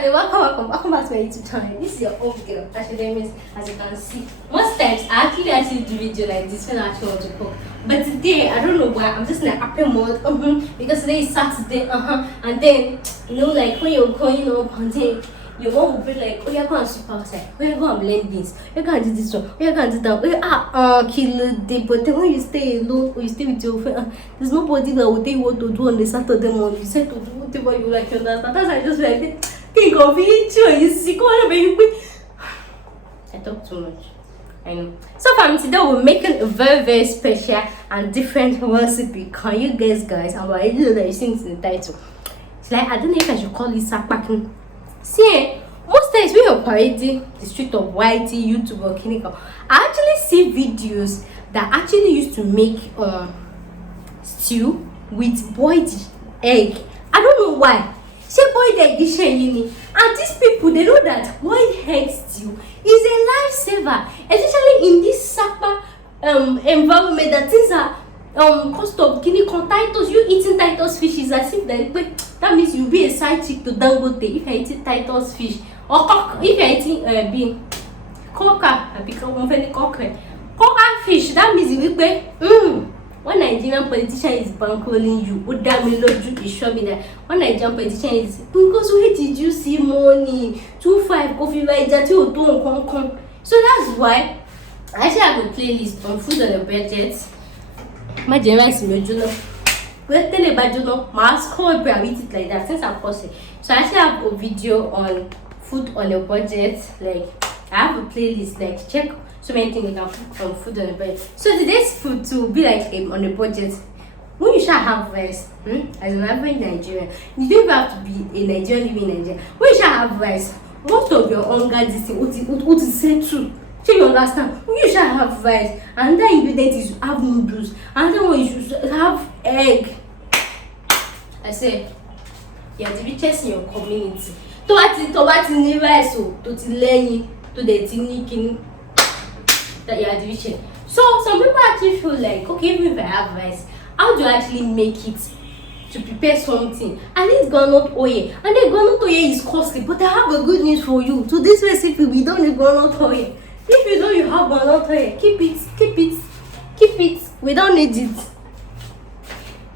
Charlie, welcome back to my YouTube channel. This is your old girl, ASHYDEMMYS. As you can see, most times I actually do video like this when I actually want to cook. But today, I don't know why, I'm just in a happy mode. Because today is Saturday, and then like when you're going up and then your mom will be like, oh, you're going to sweep outside, oh, you're going to blend this, you're going to do this one, oh, you're going to do that, kill the day. But then when you stay alone or you stay with your friend, there's nobody that will tell you what to do on the Saturday morning. You say to do whatever you like, you understand? That's why I just like, think of it, you see, come on, baby. I talk too much, I know. So for me today, we're making a very special and different recipe. Can you guess, guys? And I know that you see it in the title. It's like, I don't know if I should call it sakpaking. See, most times when you're parading the street of YT, YouTube or Clinical, I actually see videos that actually used to make stew with boiled egg. I don't know why. Say boiled egg dish, and these people, they know that boiled egg stew is a lifesaver, especially in this sapa environment that things are cost of guinea corn. Titus, you eating Titus fish is as if that means you'll be a side chick to Dangote if you're eating Titus fish, or if you're eating bean coca. I become one very coca fish. That means you will be one Nigerian politician is bankrolling you. What damn me lord you is showing me that one Nigerian politician is because where did you see money? 2-5 coffee right that you don't come. So that's why I actually have a playlist on food on a budget. My general is medulla. We'll tell about you know, my score eat it like that since I'm posting. So I actually have a video on food on a budget. Like I have a playlist, like check so many things you can cook from food on a budget. So today's food to be like on a budget. When you shall have rice, as an average Nigerian, you don't even have to be a Nigerian living in Nigeria. When you shall have rice, most of your hunger this thing what is said true. So you understand? You should have rice, and then ingredient is have noodles, and then one you should have egg. I say, you're the richest in your community. To what in rice to the to the tiny that you are the richest. So some people actually feel like, okay, even if I have rice, how do I actually make it to prepare something? I need groundnut oil, and then groundnut oil is costly. But I have a good news for you. To this recipe, we don't need groundnut oil. If you know you have groundnut oil, keep it. We don't need it.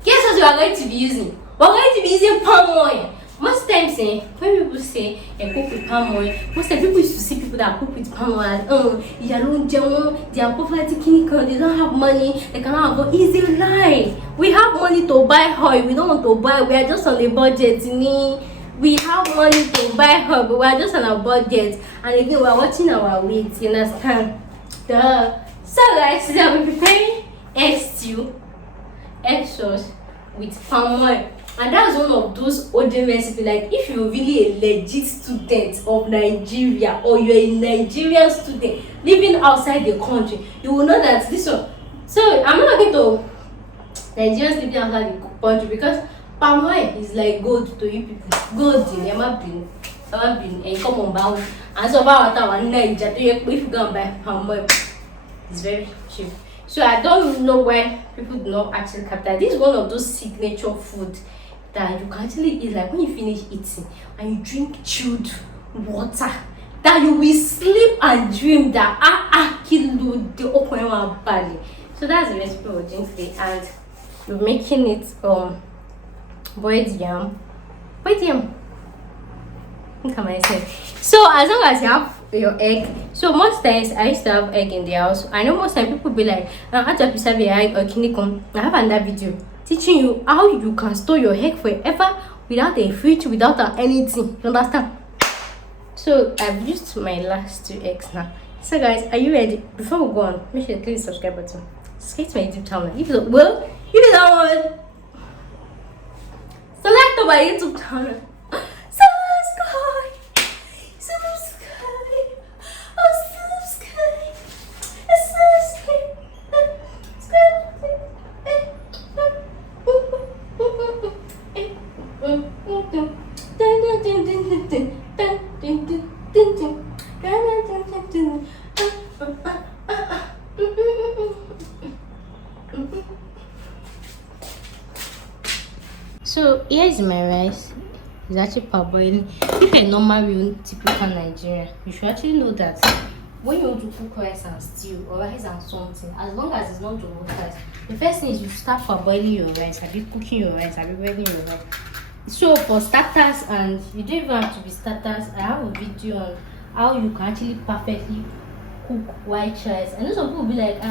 Guess what we are going to be using? We're going to be using palm oil. Most times, when people say cook with palm oil, most times people used to see people that cook with palm oil and they are poverty clinical, they don't have money, they cannot afford. Easy lie. We have money to buy oil. We don't want to buy. We are just on a budget. We have money to buy oil, but we are just on a budget. And again, we are watching our weight. You understand? So guys, today we're preparing egg stew, egg sauce with palm oil. And that's one of those olden recipes. Like if you're really a legit student of Nigeria, or you're a Nigerian student living outside the country, you will know that this one. So I'm not going to Nigerians living outside the country because palm oil is like gold to you people. Gold in never been and come on bound. And so about our Nigeria, if you go and buy palm oil, it's very cheap. So I don't know why people do not actually capture. This is one of those signature food that you can actually eat, like when you finish eating and you drink chilled water, that you will sleep and dream that kilo the open one belly. So that's the recipe we're doing today, and we're making it boiled yam. What can I say? So as long as you have your egg, so most times I used to have egg in the house. I know most times people be like, how to preserve your egg or kinikon. I have another video teaching you how you can store your egg forever without a fridge, without anything. You understand? So I've used my last 2 eggs now. So guys, are you ready? Before we go on, make sure to click the subscribe button. Subscribe to my YouTube channel. If you don't want, select my YouTube channel. So here's my rice. It's actually parboiling. If you're normal, real, typical Nigerian, you should actually know that when you want to cook rice and stew or rice and something, as long as it's not jollof rice, the first thing is you start parboiling your rice. Have you cooking your rice? Have you boiling your rice? So for starters, and you don't even have to be starters, I have a video on how you can actually perfectly cook white rice. I know some people will be like,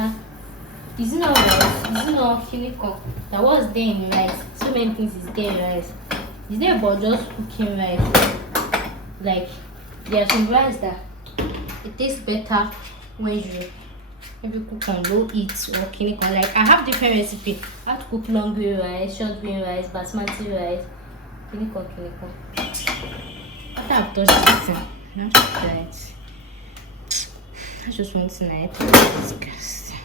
is it not rice? Is it not chemical? That was there in rice. So many things is there in rice. It's there about just cooking rice. Like there are some rice that it tastes better when you maybe cook on low heat or chemical. Like I have different recipes. I have to cook long grain rice, short grain rice, basmati rice, chemical. After I've touched this, not just try it. That's just one thing I disgusting.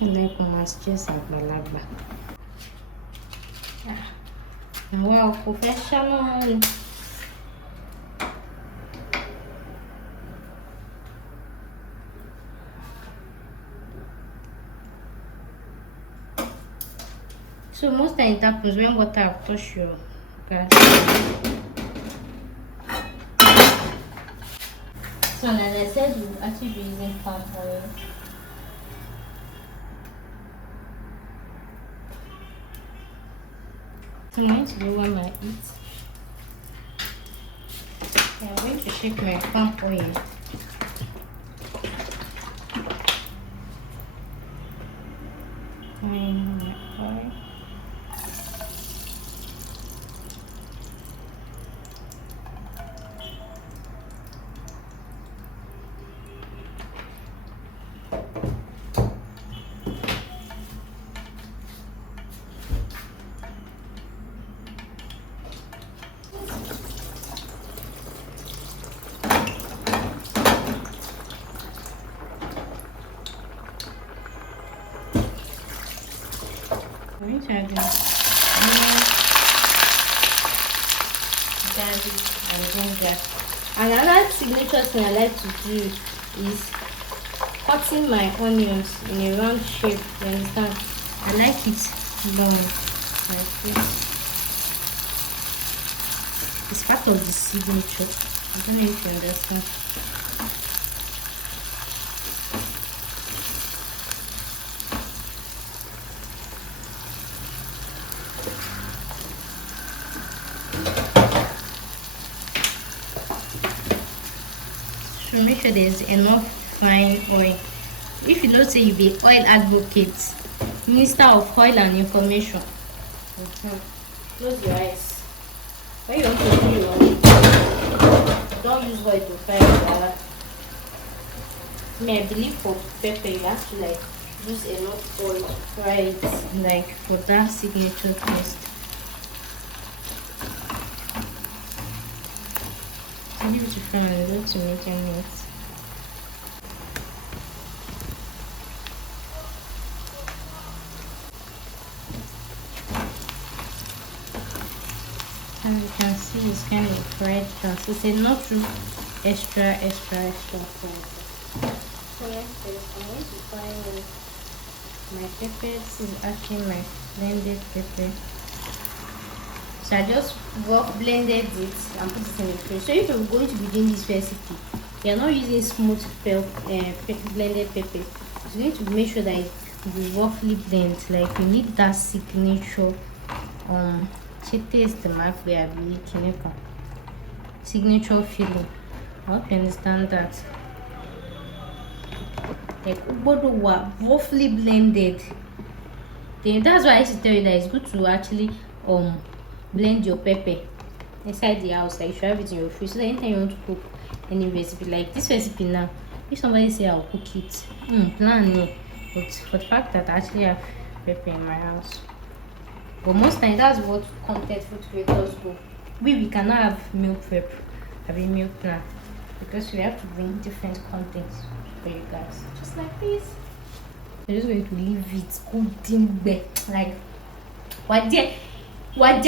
Like almost just agbalagba. Wow, professional. So most time it happens when water have touched your gas. So as I said, we'll actually be using palm oil. So I'm going to do one I eat. I'm going to shake my palm oil. My oil. I'm going to add onion, garlic, and ginger. And another signature thing I like to do is cutting my onions in a round shape. You understand? I like it long like this. It's part of the signature. I don't know if you understand. So make sure there's enough fine oil. If you don't say you be oil advocate, Minister of Oil and Information, close your eyes. When you want to do your oil, don't use oil to fry it. I believe for pepper you have to like use enough oil to fry it, like for that signature taste. So give it to fry and low to medium heat. As you can see, it's kind of fried down. So it's not too extra fried. So next is I'm going to fry my pepper. This is actually my blended pepper. So I just blended it and put it in the fridge. So if you're going to be doing this recipe, you're not using smooth blended pepper. You need to make sure that it will roughly blend. Like you need that signature taste the mark we are making signature feeling. I hope you understand that. Like both were roughly blended. Then that's why I used to tell you that it's good to actually blend your pepper inside the house. Like you should have it in your fridge. So anytime you want to cook any recipe, like this recipe now, if somebody say I'll cook it, plan it. But for the fact that I actually have pepper in my house. But most times that's what content food creators do. We cannot have meal prep, meal plan, because we have to bring different contents for you guys. Just like this. We're just going to leave it good like what like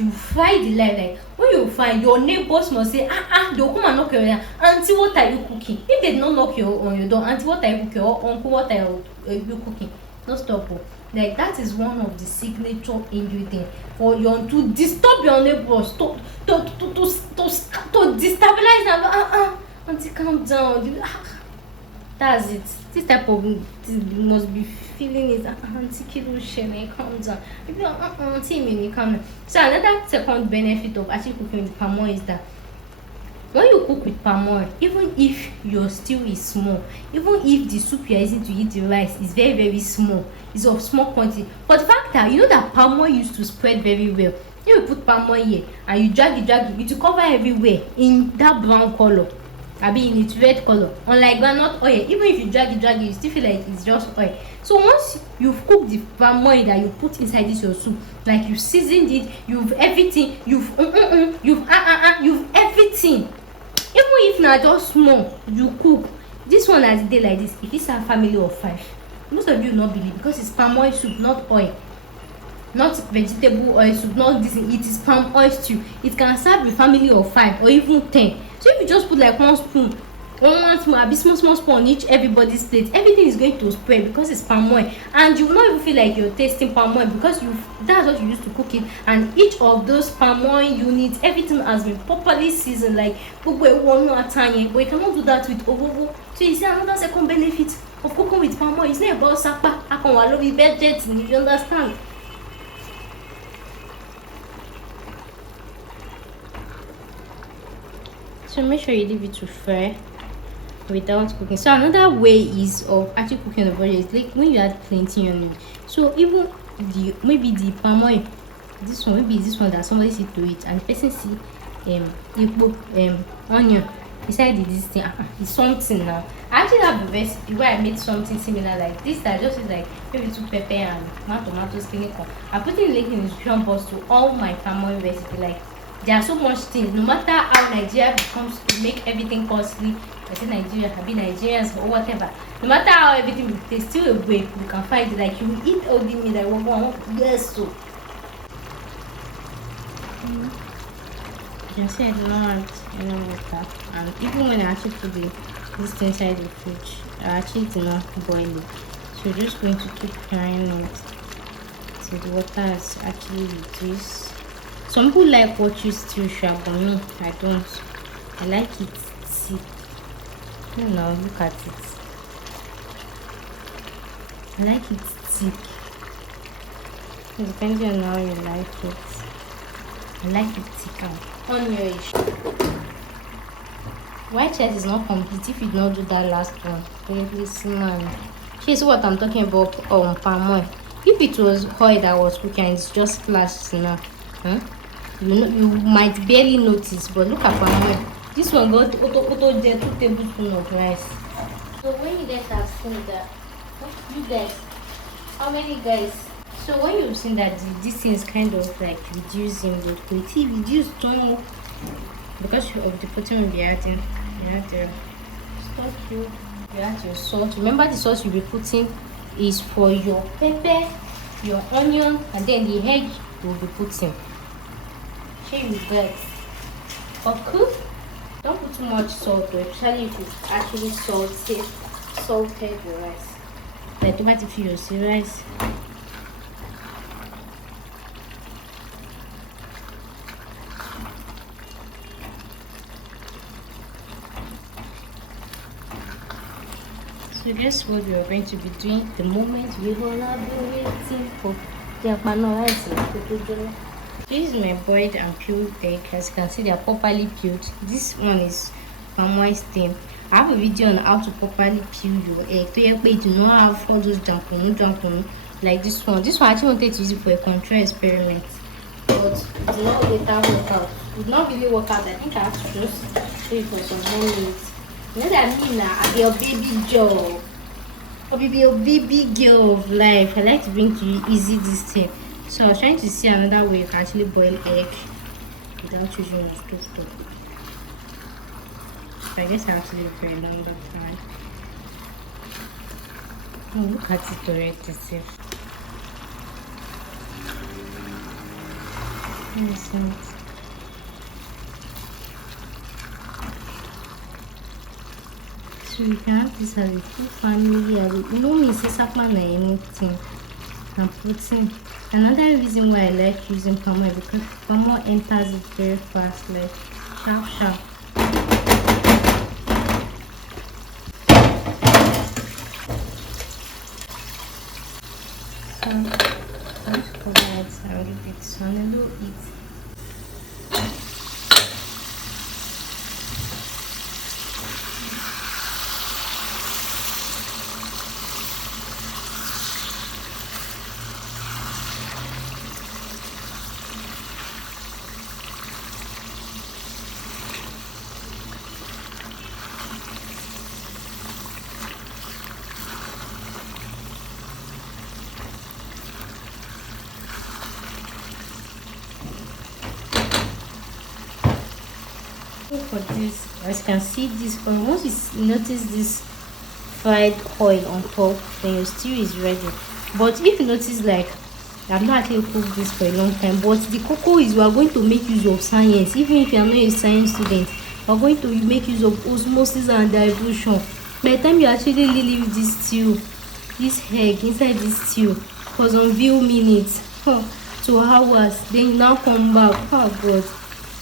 you fry the life. Like when you find your neighbors must say they'll come and knock your door. Auntie, what are you cooking? If they don't knock on your door, auntie, what are you cooking? Or uncle, what are you cooking? Don't stop. Like that is one of the signature ingredient for your to disturb your neighbors, to destabilize them. Auntie, calm down. That's it. This type of must be feeling it. Auntie, kilo shame, calm down. Maybe auntie, me calm down. So another second benefit of actually cooking with palm oil is that when you cook with palm oil, even if your stew is small, even if the soup you are using to eat the rice is very very small, is of small quantity, but the fact that you know that palm oil used to spread very well, you put palm oil here and you drag it will cover everywhere in that brown color, abi in its red color, unlike groundnut oil. Even if you drag it you still feel like it's just oil. So once you've cooked the palm oil that you put inside this your soup, like you seasoned it, you've everything, you've everything, even if na just small you cook this one as e dey like this, e fit serve family of 5. Most of you no believe because it's palm oil soup, not oil, not vegetable oil soup, not this, it is palm oil stew. It can serve a family of 5 or even 10. So if you just put like one spoon, one spoon, abi small spoon on each everybody's plate, everything is going to spread because it's palm oil, and you will not even feel like you're tasting palm oil because that's what you used to cook it. And each of those palm oil units, everything has been properly seasoned, like one more time. But you cannot do that with ovovo. So you see another second benefit of cooking with palm oil. It's not about sapa akonwalo with budget, you understand? So make sure you leave it to fry without cooking. So another way is of actually cooking the body is like when you add plenty onion. So even maybe the palm oil, this one, maybe this one that somebody see to it and the person see onion inside this thing, it's something now. I actually have a recipe where I made something similar like this that just is like maybe 2 pepper and one tomato skinny corn. I put it link in the description box to all my palm oil recipe. Like there are so much things. No matter how Nigeria becomes to make everything costly, I say Nigeria, I be Nigerians or whatever. No matter how everything, there's still a way you can find it. Like you will eat all the meat like one. Yes, so. You can see I did not add any water, and even when I actually put this inside the fridge, I actually did not boil it. So we're just going to keep frying it so the water is actually reduced. Some people like what you stew sharp, but me, I don't. I like it thick. You know, look at it. I like it thick. Depending on how you like it. I like it thicker. Onionish. White rice is not complete if you don't do that last one. Please, man. Here's what I'm talking about palm oil. If it was oil that was cooking and it's just splashed now, you might barely notice, but look at palm oil. This one got auto there 2 tablespoons of rice. So when you guys have seen that, you guys, how many guys? So when you've seen that this thing is kind of like reducing the quality, reduce don't because of the protein we'll be adding. You add the stock cube, you add your salt. Remember the sauce you'll be putting is for your pepper, your onion, and then the egg you'll be putting. Show you that. Okay. Don't put too much salt, especially if you actually salted your rice. Like tomato if you see rice. So guess what we are going to be doing the moment we all have been waiting for the akpano rice. This is my boiled and peeled egg. As you can see, they are properly peeled. This one is palm oil stem. I have a video on how to properly peel your egg. So you do not have all those jamponu like this one. This one I actually wanted to use it for a control experiment, but it did not later work out. It did not really work out. I think I have to just show it for some more minutes. You know what I mean now? I be your baby girl. I be your baby girl of life. I like to bring to you easy this thing. So I was trying to see another way you can actually boil egg without using a stove top. So I guess I have to do it for a longer time. Oh, look at it already. So you can have this as a full family. You know me, say sapman or anything. and protein. Another reason why I like using palm oil, because palm oil enters it very fast, like sharp sharp. Let's cover it a little bit, so a little bit. For this, as you can see, this oil, once you notice this fried oil on top, then your stew is ready. But if you notice, like, I've not actually cooked this for a long time, but the cocoa is, we are going to make use of science. Even if you are not a science student, we are going to make use of osmosis and diffusion. By the time you actually leave this stew, this egg inside this stew for some few minutes, 2 hours, then you now come back. Oh god.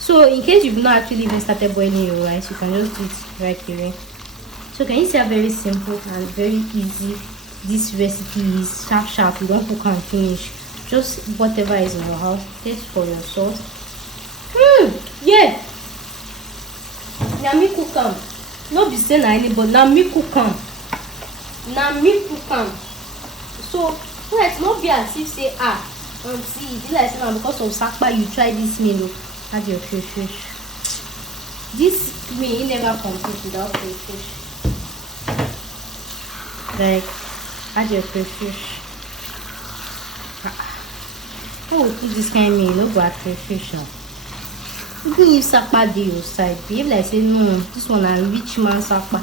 So in case you've not actually even started boiling your rice, you can just do it right here. So can you see how very simple and very easy this recipe is? Sharp, you don't cook and finish. Just whatever is in your house. Taste for your salt. Yeah. Now me cook am. No be say na anybody. Now me cook am. So let's not be as if say see it like say because of sakpa you try this meal. Add your crayfish. This meal never complete without crayfish. Like, add your crayfish. How we cook this kind of meal? No go add crayfish now. Even if sakpa dey your side, behave like say no, this one a rich man sakpa.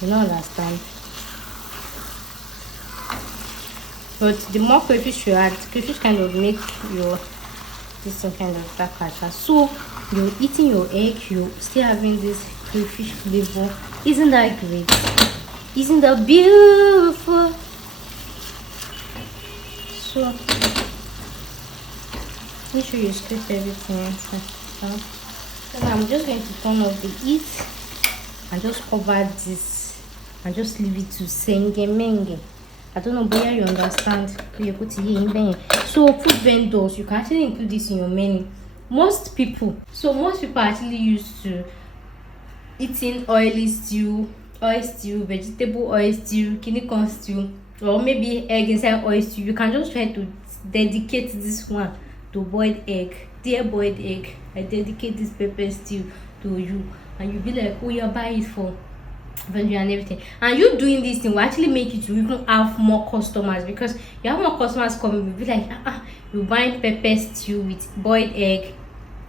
You don't understand. But the more crayfish you add, crayfish kind of make your this some kind of dark. So you're eating your egg, you're still having this crayfish flavor. Isn't that great? Isn't that beautiful? So make sure you scrape everything inside. Then I'm just going to turn off the heat and just cover this and just leave it to senge. I don't know, but you understand. So food vendors, you can actually include this in your menu. Most people are actually used to eating oily stew, oil stew, vegetable oil stew, kidney corn stew, or maybe egg inside oil stew. You can just try to dedicate this one to boiled egg. Dear boiled egg, I dedicate this pepper stew to you, and you'll be like, oh, you buy it for value and everything. And you doing this thing will actually make you to even have more customers, because you have more customers coming. You'll be like, you buying pepper stew with boiled egg.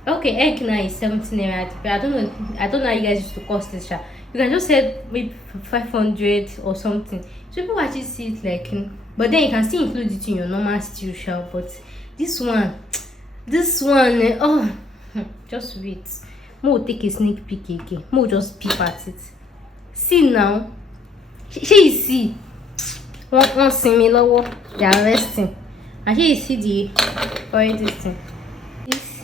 Okay, egg now is 17 naira, but I don't know how you guys used to cost this. You can just say maybe 500 or something. So people actually see it like, but then you can still include it in your normal stew shell. But this one, just wait. Mo take a sneak peek again. Mo just peep at it. See now, she see one see me lower, they are resting, and she see the oil this thing. This,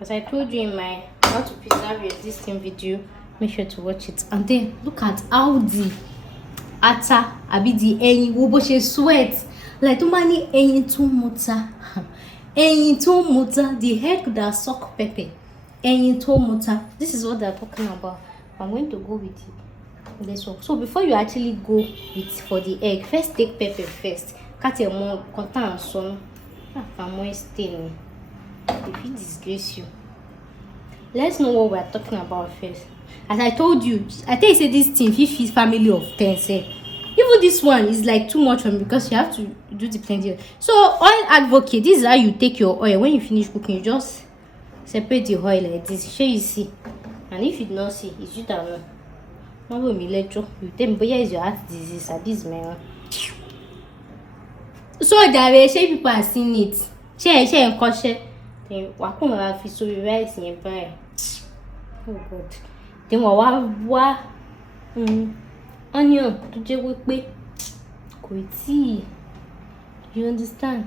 as I told you in my how to preserve your existing video, make sure to watch it. And then look at how the ata the ẹyin wo bó ṣe sweat, like too many ẹyin tó muta, the head could have suck pepper. Ẹyin tó muta, this is what they're talking about. I'm going to go with it. This one. So before you actually go with for the egg, first take pepper first. Cut your more content son. I'm wasting. If it disgrace you. Let's know what we're talking about first. As I told you, I tell you say this thing, if it's family of 10, say even this one is like too much for me, because you have to do the plenty. So oil advocate, this is how you take your oil. When you finish cooking, you just separate the oil like this. Sure you see. And if you do not see, it's you that know. Wọ́n wò mí lẹ́jọ́. You tell me bóyá is your heart disease or this my own. So jàre ṣé people are seeing it? Ṣé ń kọ́ṣẹ́? Then wà kún wá fi sórí rice yẹn báyìí. Oh God. Then wá onion tó jẹ́ wípé kò tíì. You understand?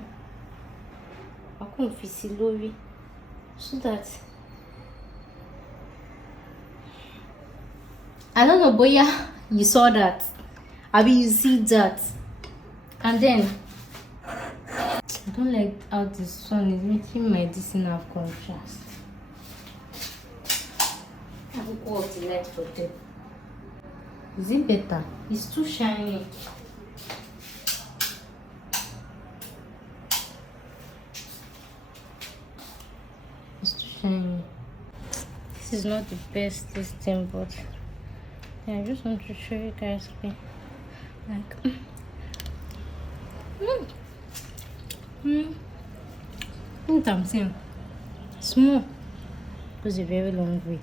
Wà kún fi sí lórí so that I don't know bóyá you saw that. Abi you see that. And then I don't like how the sun is making my this have contrast. I will go off the light for them. Is it better? It's too shiny. It's too shiny. This is not the best this thing, but I just want to show you guys like what I'm saying. Small goes a very long way.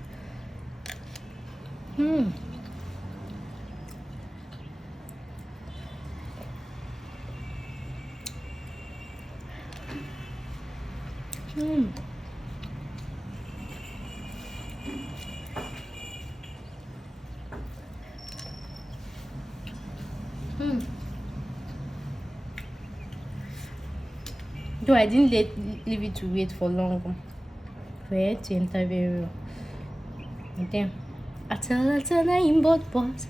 Though I didn't leave it to wait for long for it to enter very well. And then I tell her in both parts.